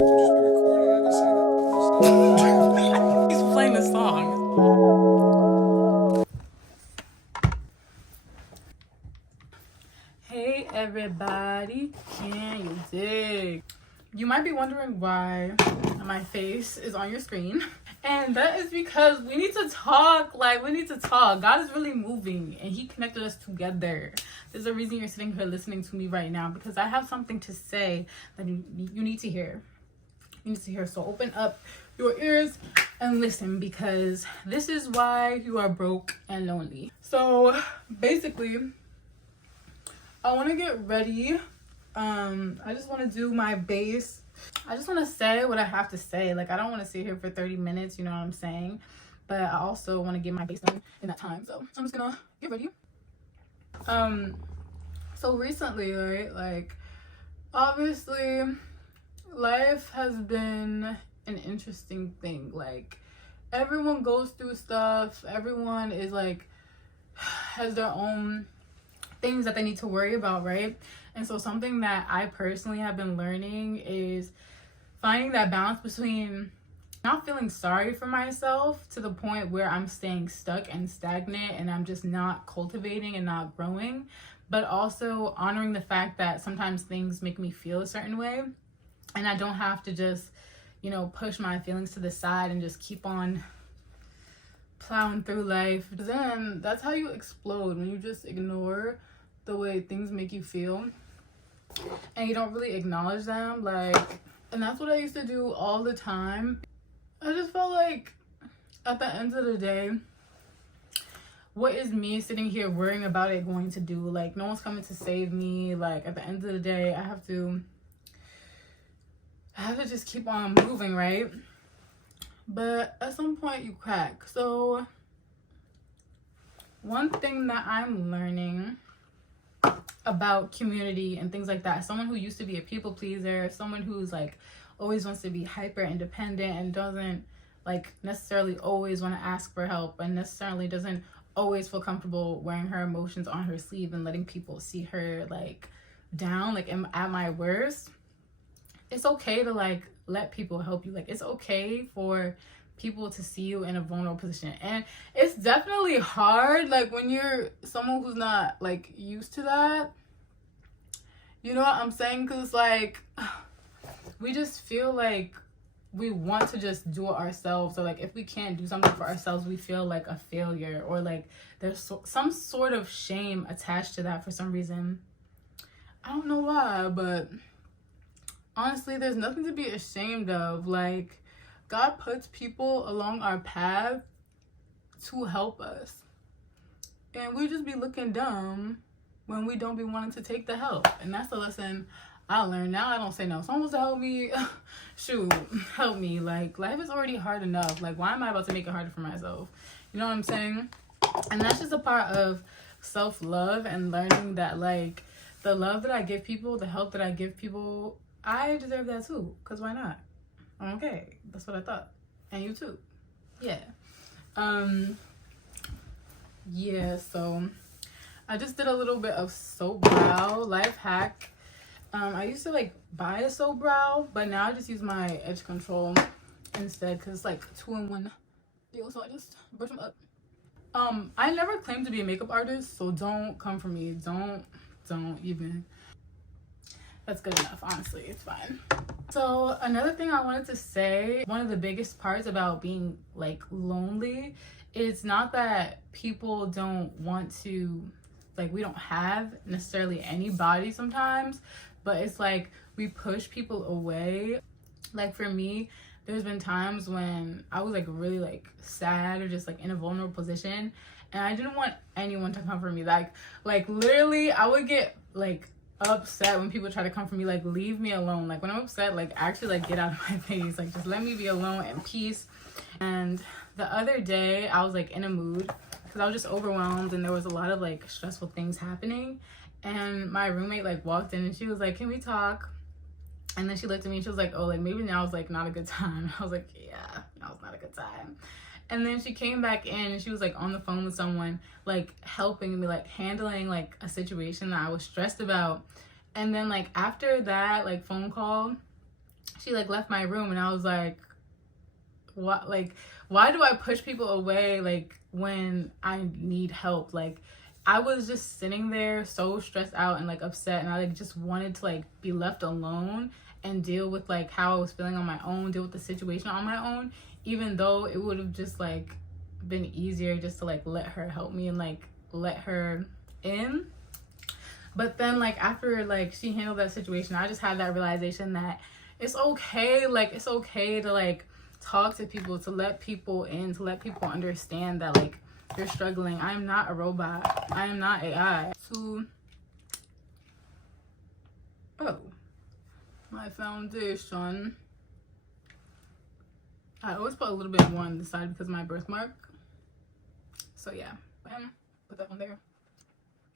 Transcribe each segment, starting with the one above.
Just be recording and just saying it. He's playing the song. Hey everybody, can you dig? You might be wondering why my face is on your screen. And that is because we need to talk. We need to talk. God is really moving and He connected us together. There's a reason you're sitting here listening to me right now, because I have something to say that you need to hear. You need to hear. So open up your ears and listen, because this is why you are broke and lonely. So basically, I want to get ready. I just want to do my base. I just want to say what I have to say. I don't want to sit here for 30 minutes, you know what I'm saying? But I also want to get my base done in that time. So I'm just gonna get ready. So recently, right, obviously life has been an interesting thing. Everyone goes through stuff. Everyone is has their own things that they need to worry about, right? And so something that I personally have been learning is finding that balance between not feeling sorry for myself to the point where I'm staying stuck and stagnant and I'm just not cultivating and not growing, but also honoring the fact that sometimes things make me feel a certain way and I don't have to just, push my feelings to the side and just keep on plowing through life. Then that's how you explode, when you just ignore the way things make you feel and you don't really acknowledge them. And that's what I used to do all the time. I just felt like at the end of the day, what is me sitting here worrying about it going to do? No one's coming to save me. At the end of the day, I have to just keep on moving, right? But at some point you crack. So one thing that I'm learning about community and things like that, someone who used to be a people pleaser, someone who's always wants to be hyper independent and doesn't necessarily always want to ask for help, and necessarily doesn't always feel comfortable wearing her emotions on her sleeve and letting people see her down, at my worst. It's okay to let people help you. It's okay for people to see you in a vulnerable position, and it's definitely hard when you're someone who's not used to that, you know what I'm saying? Because we just feel we want to just do it ourselves, or if we can't do something for ourselves, we feel like a failure, or there's some sort of shame attached to that for some reason. I don't know why, but honestly, there's nothing to be ashamed of. God puts people along our path to help us, and we just be looking dumb when we don't be wanting to take the help. And that's the lesson I learned. Now I don't say no. Someone wants to help me, shoot, help me. Life is already hard enough. Why am I about to make it harder for myself? You know what I'm saying? And that's just a part of self-love and learning that the love that I give people, the help that I give people, I deserve that too. Because why not? Okay, that's what I thought. And you too. Yeah. So I just did a little bit of soap brow life hack. I used to buy a soap brow, but now I just use my edge control instead, because it's 2-in-1 deal. So I just brush them up. I never claimed to be a makeup artist, so don't come for me. Don't even. That's good enough, honestly. It's fine. So another thing I wanted to say, one of the biggest parts about being lonely is not that people don't want to, we don't have necessarily anybody sometimes, but it's we push people away. For me, there's been times when I was really sad or just in a vulnerable position, and I didn't want anyone to comfort me. Literally I would get upset when people try to comfort me. Leave me alone. When I'm upset, actually get out of my face. Just let me be alone in peace. And the other day I was in a mood because I was just overwhelmed and there was a lot of stressful things happening, and my roommate walked in and she was can we talk? And then she looked at me and she was oh, maybe now is not a good time. I was yeah, now's not a good time. And then she came back in and she was on the phone with someone, helping me, handling a situation that I was stressed about. And then after that phone call, she like left my room, and I was like, what, like, why do I push people away like when I need help? Like, I was just sitting there so stressed out and like upset, and I like just wanted to like be left alone and deal with like how I was feeling on my own, deal with the situation on my own, even though it would have just like been easier just to like let her help me and like let her in. But then like after like she handled that situation, I just had that realization that it's okay, like it's okay to like talk to people, to let people in, to let people understand that like you're struggling. I'm not a robot. I am not AI. My foundation. I always put a little bit more on the side because of my birthmark. So yeah, put that on there.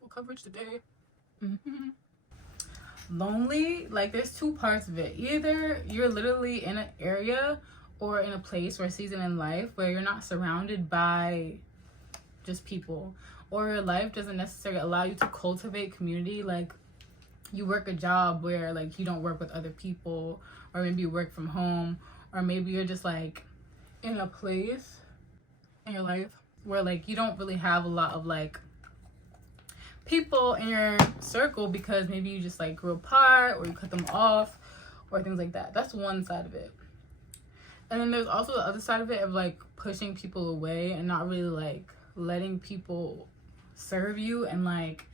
Full coverage today. Lonely, like there's two parts of it. Either you're literally in an area or in a place or a season in life where you're not surrounded by just people, or your life doesn't necessarily allow you to cultivate community. Like you work a job where like you don't work with other people, or maybe you work from home, or maybe you're just like in a place in your life where like you don't really have a lot of like people in your circle because maybe you just like grew apart or you cut them off or things like that. That's one side of it. And then there's also the other side of it of like pushing people away and not really like letting people serve you and like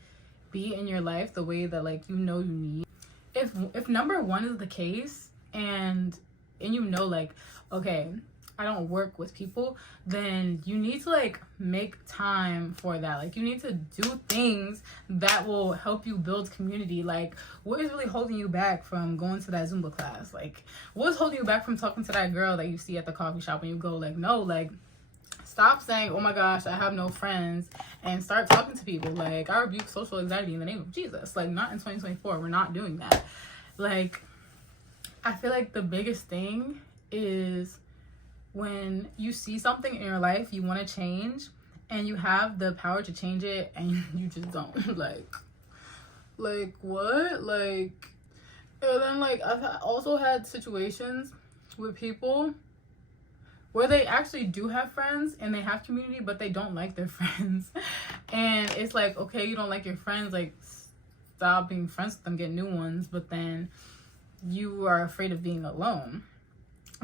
be in your life the way that like you know you need. If number one is the case, and you know like, okay, I don't work with people, then you need to like make time for that. Like you need to do things that will help you build community. Like what is really holding you back from going to that Zumba class? Like what's holding you back from talking to that girl that you see at the coffee shop when you go? Like no, like stop saying, oh my gosh, I have no friends, and start talking to people. Like I rebuke social anxiety in the name of Jesus. Like not in 2024. We're not doing that. Like I feel like the biggest thing is when you see something in your life you want to change and you have the power to change it and you just don't. like what? Like, and then like I've also had situations with people where they actually do have friends and they have community, but they don't like their friends. And it's like, okay, you don't like your friends, like stop being friends with them, get new ones. But then you are afraid of being alone.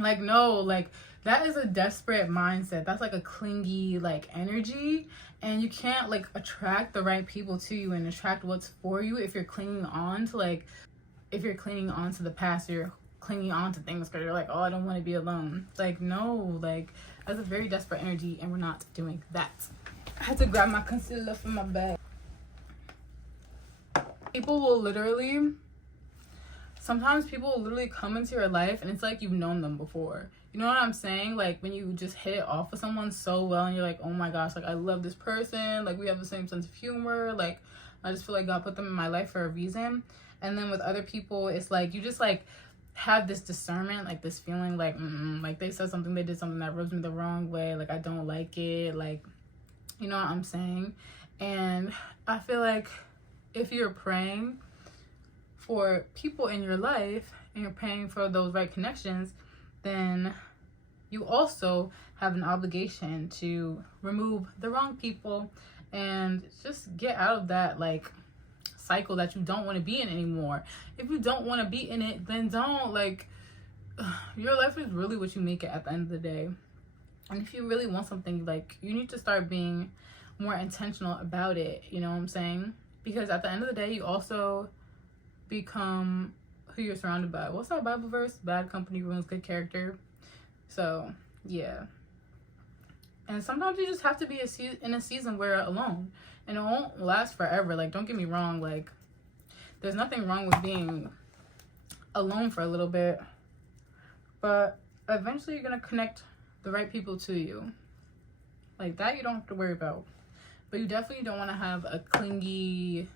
Like no, like that is a desperate mindset. That's like a clingy like energy, and you can't like attract the right people to you and attract what's for you if you're clinging on to like, if you're clinging on to the past, you're clinging on to things because you're like, oh, I don't want to be alone. It's like no, like that's a very desperate energy and we're not doing that. I had to grab my concealer from my bag. Sometimes people will literally come into your life and it's like you've known them before. You know what I'm saying? Like when you just hit it off with someone so well and you're like, oh my gosh, like I love this person. Like we have the same sense of humor. Like I just feel like God put them in my life for a reason. And then with other people, it's like you just like have this discernment, like this feeling like, like they said something, they did something that rubs me the wrong way. Like I don't like it. Like, you know what I'm saying? And I feel like if you're praying for people in your life and you're praying for those right connections, then you also have an obligation to remove the wrong people and just get out of that like cycle that you don't want to be in anymore. If you don't want to be in it, then don't. Like your life is really what you make it at the end of the day. And if you really want something, like you need to start being more intentional about it. You know what I'm saying? Because at the end of the day, you also become who you're surrounded by. What's that Bible verse? Bad company ruins good character. So yeah. And sometimes you just have to be in a season where you're alone, and it won't last forever. Like don't get me wrong, like there's nothing wrong with being alone for a little bit, but eventually you're gonna connect the right people to you. Like that you don't have to worry about. But you definitely don't want to have a clingy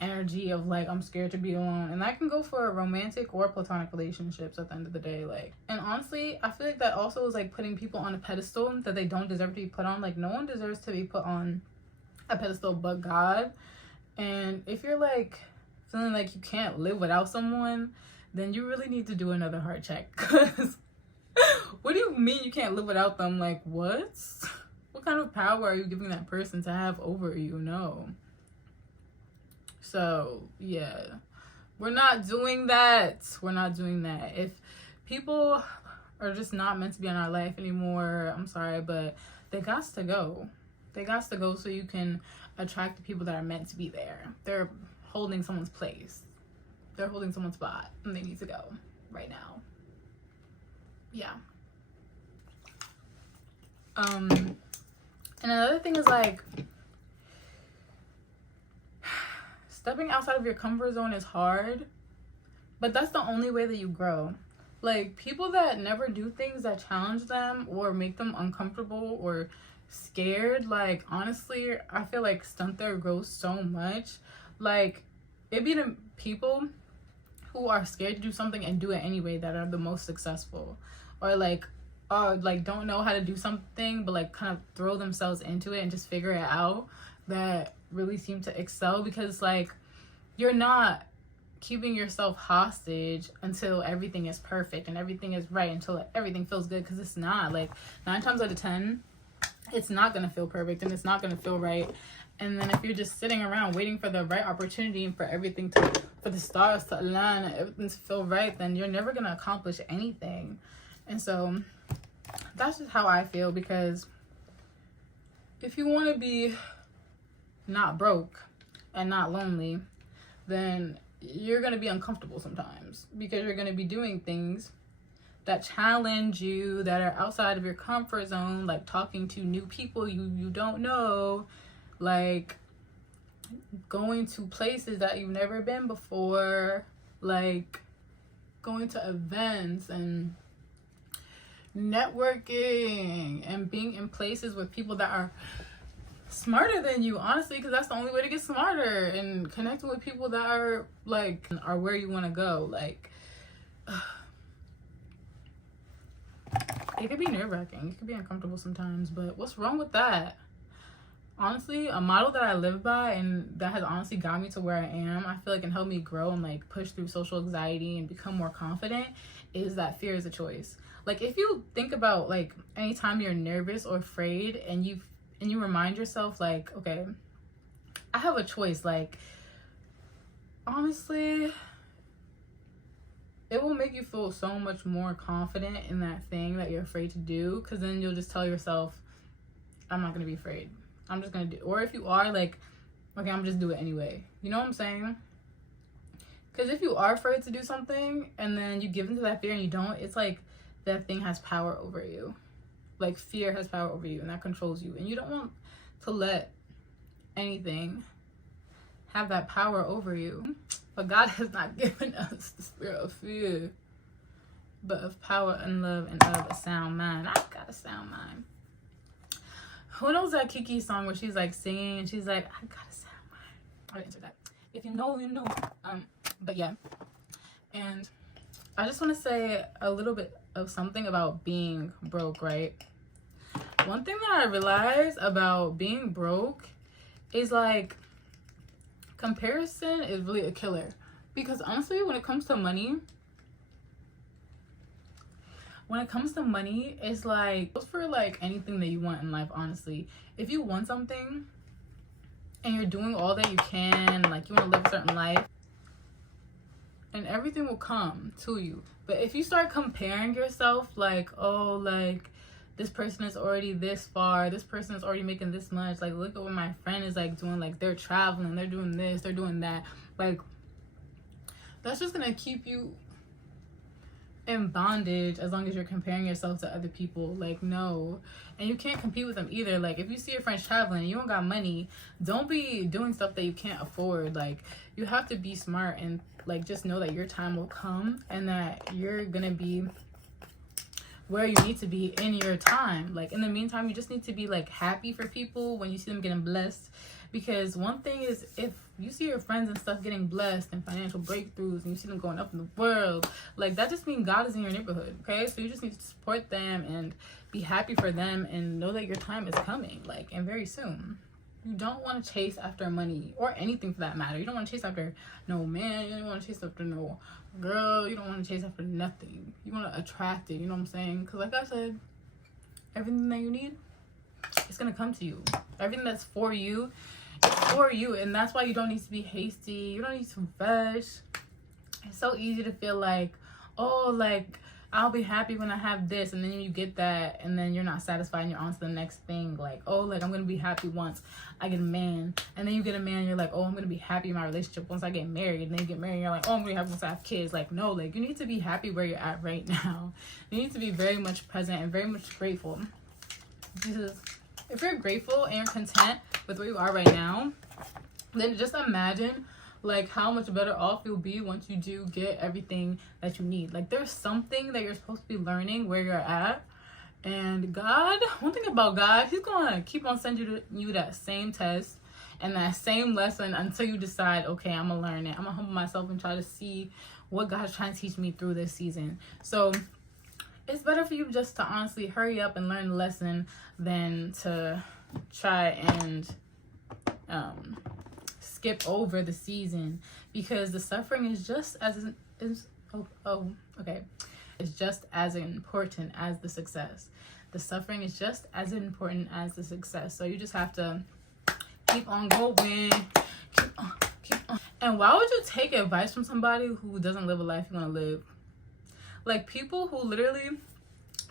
energy of like, I'm scared to be alone. And that can go for romantic or platonic relationships at the end of the day. Like, and honestly, I feel like that also is like putting people on a pedestal that they don't deserve to be put on. Like no one deserves to be put on a pedestal but God. And if you're like feeling like you can't live without someone, then you really need to do another heart check. Because what do you mean you can't live without them? Like, what? What kind of power are you giving that person to have over you? No. So, yeah. We're not doing that. We're not doing that. If people are just not meant to be in our life anymore, I'm sorry, but they got to go. They got to go so you can attract the people that are meant to be there. They're holding someone's place. They're holding someone's spot, and they need to go right now. Yeah. And another thing is, like, stepping outside of your comfort zone is hard, but that's the only way that you grow. Like, people that never do things that challenge them or make them uncomfortable or scared, like, honestly, I feel like stunt their growth so much. Like, it be the people who are scared to do something and do it anyway that are the most successful, or like don't know how to do something but like kind of throw themselves into it and just figure it out, that really seem to excel. Because like, you're not keeping yourself hostage until everything is perfect and everything is right, until everything feels good, because it's not. Like, 9 times out of 10 it's not going to feel perfect and it's not going to feel right. And then if you're just sitting around waiting for the right opportunity and for everything for the stars to align and everything to feel right, then you're never going to accomplish anything. And so that's just how I feel, because if you want to be not broke and not lonely, then you're going to be uncomfortable sometimes, because you're going to be doing things that challenge you, that are outside of your comfort zone, like talking to new people you don't know, like going to places that you've never been before, like going to events and networking and being in places with people that are smarter than you, honestly, because that's the only way to get smarter, and connecting with people that are like are where you want to go. Like, it could be nerve-wracking, it could be uncomfortable sometimes, but what's wrong with that? Honestly, a model that I live by and that has honestly got me to where I am, I feel like, and helped me grow and like push through social anxiety and become more confident, is that fear is a choice. Like, if you think about like anytime you're nervous or afraid and you remind yourself like, okay, I have a choice, like, honestly, it will make you feel so much more confident in that thing that you're afraid to do, because then you'll just tell yourself, I'm not gonna be afraid, I'm just gonna do. Or if you are, like, okay, I'm just do it anyway. You know what I'm saying? Because if you are afraid to do something and then you give into that fear and you don't, it's like that thing has power over you. Like, fear has power over you, and that controls you, and you don't want to let anything have that power over you. But God has not given us the spirit of fear, but of power and love and of a sound mind. I've got a sound mind. Who knows that Kiki song where she's like singing and she's like, I got a sound mind? I didn't answer that. If you know, you know. But yeah. And I just want to say a little bit of something about being broke, right? One thing that I realized about being broke is like, comparison is really a killer. Because honestly, when it comes to money, it's like, goes for like anything that you want in life, honestly. If you want something and you're doing all that you can, like you want to live a certain life, and everything will come to you. But if you start comparing yourself, like, oh, like, this person is already this far, this person is already making this much, like, look at what my friend is like doing, like, they're traveling, they're doing this, they're doing that, like, that's just gonna keep you in bondage as long as you're comparing yourself to other people. Like, no. And you can't compete with them either. Like, if you see your friends traveling and you don't got money, don't be doing stuff that you can't afford. Like, you have to be smart and like just know that your time will come and that you're gonna be where you need to be in your time. Like, in the meantime, you just need to be like happy for people when you see them getting blessed. Because one thing is, if you see your friends and stuff getting blessed and financial breakthroughs and you see them going up in the world, like, that just means God is in your neighborhood, okay? So you just need to support them and be happy for them and know that your time is coming, like, and very soon. You don't want to chase after money or anything for that matter. You don't want to chase after no man. You don't want to chase after no girl. You don't want to chase after nothing. You want to attract it. You know what I'm saying? Because like I said, everything that you need, it's going to come to you. Everything that's for you, it's for you. And that's why you don't need to be hasty. You don't need to rush. It's so easy to feel like, oh, like, I'll be happy when I have this, and then you get that, and then you're not satisfied, and you're on to the next thing. Like, oh, like, I'm gonna be happy once I get a man, and then you get a man, and you're like, oh, I'm gonna be happy in my relationship once I get married, and then you get married, and you're like, oh, I'm gonna be happy once I have kids. Like, no, like, you need to be happy where you're at right now. You need to be very much present and very much grateful. Because if you're grateful and you're content with where you are right now, then just imagine like how much better off you'll be once you do get everything that you need. Like there's something that you're supposed to be learning where you're at, and God, one thing about God, he's gonna keep on sending you that same test and that same lesson until you decide, okay, I'm gonna learn it. I'm gonna humble myself and try to see what God's trying to teach me through this season. So it's better for you just to honestly hurry up and learn the lesson than to try and skip over the season, because the suffering is just as it's just as important as the success. The suffering is just as important as the success. So you just have to keep on going, keep on. And why would you take advice from somebody who doesn't live a life you want to live? Like people who literally,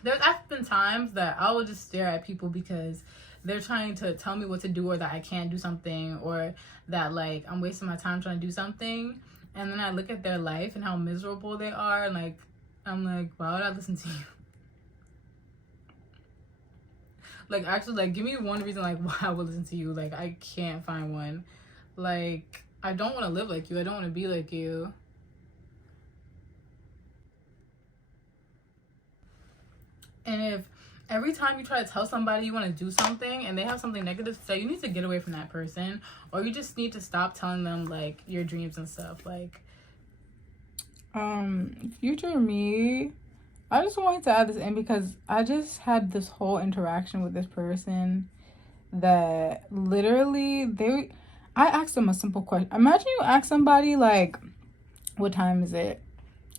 there's been times that I will just stare at people because they're trying to tell me what to do, or that I can't do something, or that like I'm wasting my time trying to do something. And then I look at their life and how miserable they are, and like I'm like, why would I listen to you? Like actually, like give me one reason like why I would listen to you. Like I can't find one. Like I don't want to live like you. I don't want to be like you. And if every time you try to tell somebody you want to do something and they have something negative to say, you need to get away from that person, or you just need to stop telling them like your dreams and stuff. Like future me, I just wanted to add this in because I just had this whole interaction with this person that literally I asked them a simple question. Imagine you ask somebody like, what time is it?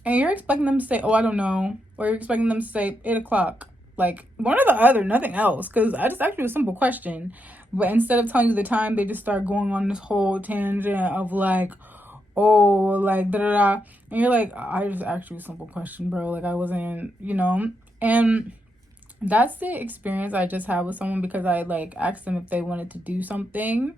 And you're expecting them to say, oh, I don't know. Or you're expecting them to say 8:00. Like, one or the other, nothing else. Because I just asked you a simple question. But instead of telling you the time, they just start going on this whole tangent of like, oh, like, da-da-da. And you're like, I just asked you a simple question, bro. Like, I wasn't, you know. And that's the experience I just had with someone because I, like, asked them if they wanted to do something.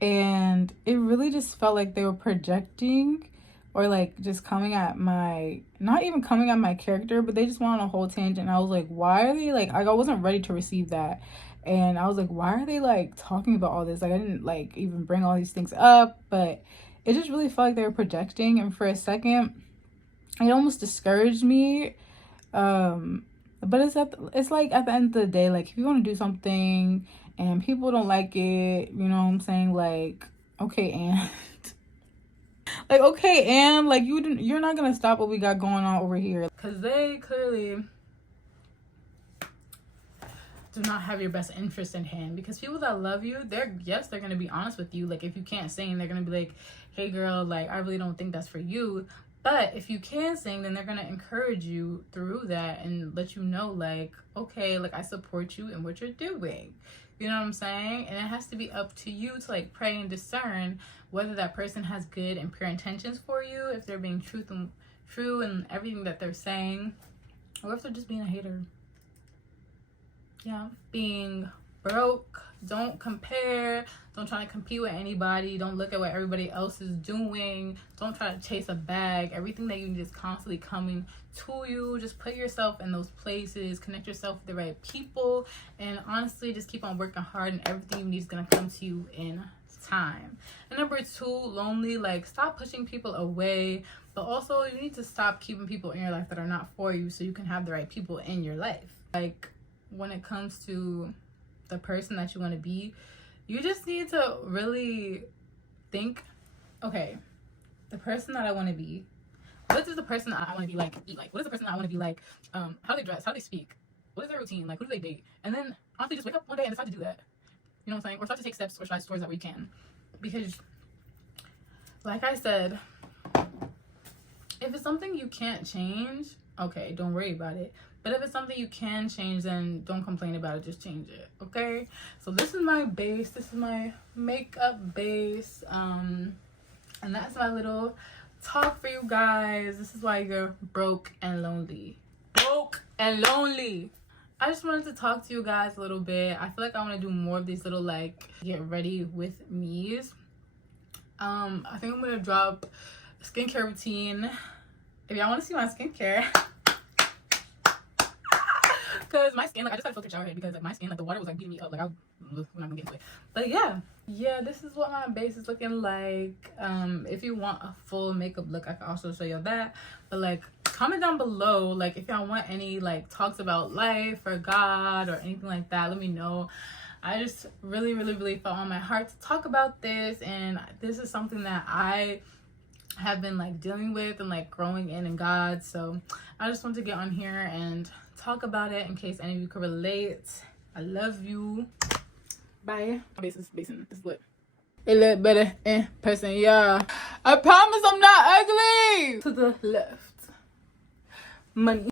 And it really just felt like they were projecting, or like just coming at my, not even coming at my character, but they just went on a whole tangent. And I was like, why are they like I wasn't ready to receive that. And I was like, why are they like talking about all this? Like I didn't like even bring all these things up, but it just really felt like they were projecting. And for a second, it almost discouraged me. But it's like at the end of the day, like if you want to do something and people don't like it, you know what I'm saying? Like, okay, and like, okay, and like you're not gonna stop what we got going on over here, because they clearly do not have your best interest in hand. Because people that love you, they're gonna be honest with you. Like if you can't sing, they're gonna be like, hey girl, like I really don't think that's for you. But if you can sing, then they're gonna encourage you through that and let you know like, okay, like I support you in what you're doing. You know what I'm saying? And it has to be up to you to like pray and discern whether that person has good and pure intentions for you, if they're being true in everything that they're saying, or if they're just being a hater. Yeah, being broke. Don't compare. Don't try to compete with anybody. Don't look at what everybody else is doing. Don't try to chase a bag. Everything that you need is constantly coming to you. Just put yourself in those places. Connect yourself with the right people. And honestly, just keep on working hard, and everything you need is going to come to you in time. And number 2, lonely. Like, stop pushing people away. But also, you need to stop keeping people in your life that are not for you so you can have the right people in your life. Like, when it comes to the person that you want to be, you just need to really think, okay, the person that I want to be, what is the person that I want to be like, eat like? What is the person that I want to be like? How do they dress? How do they speak? What is their routine? Like, who do they date? And then honestly, just wake up one day and decide to do that. You know what I'm saying? Or start to take steps or strides towards that where you can. Because, like I said, if it's something you can't change, okay, don't worry about it. But if it's something you can change, then don't complain about it, just change it, okay? So this is my base. This is my makeup base. And that's my little talk for you guys. This is why you're broke and lonely. Broke and lonely. I just wanted to talk to you guys a little bit. I feel like I want to do more of these little like get ready with me's. I think I'm gonna drop a skincare routine. If y'all want to see my skincare, because my skin, like, I just had to filter shower head because like my skin, like the water was like beating me up. Like we're not gonna get into it, but yeah, this is what my base is looking like. If you want a full makeup look, I can also show you that. But like, comment down below, like if y'all want any like talks about life or God or anything like that. Let me know. I just really felt on my heart to talk about this, and this is something that I have been like dealing with and like growing in God. So I just want to get on here and talk about it in case any of you could relate. I love you. Bye. My base is basing. This is what it look better in person, yeah. I promise I'm not ugly. To the left. Money.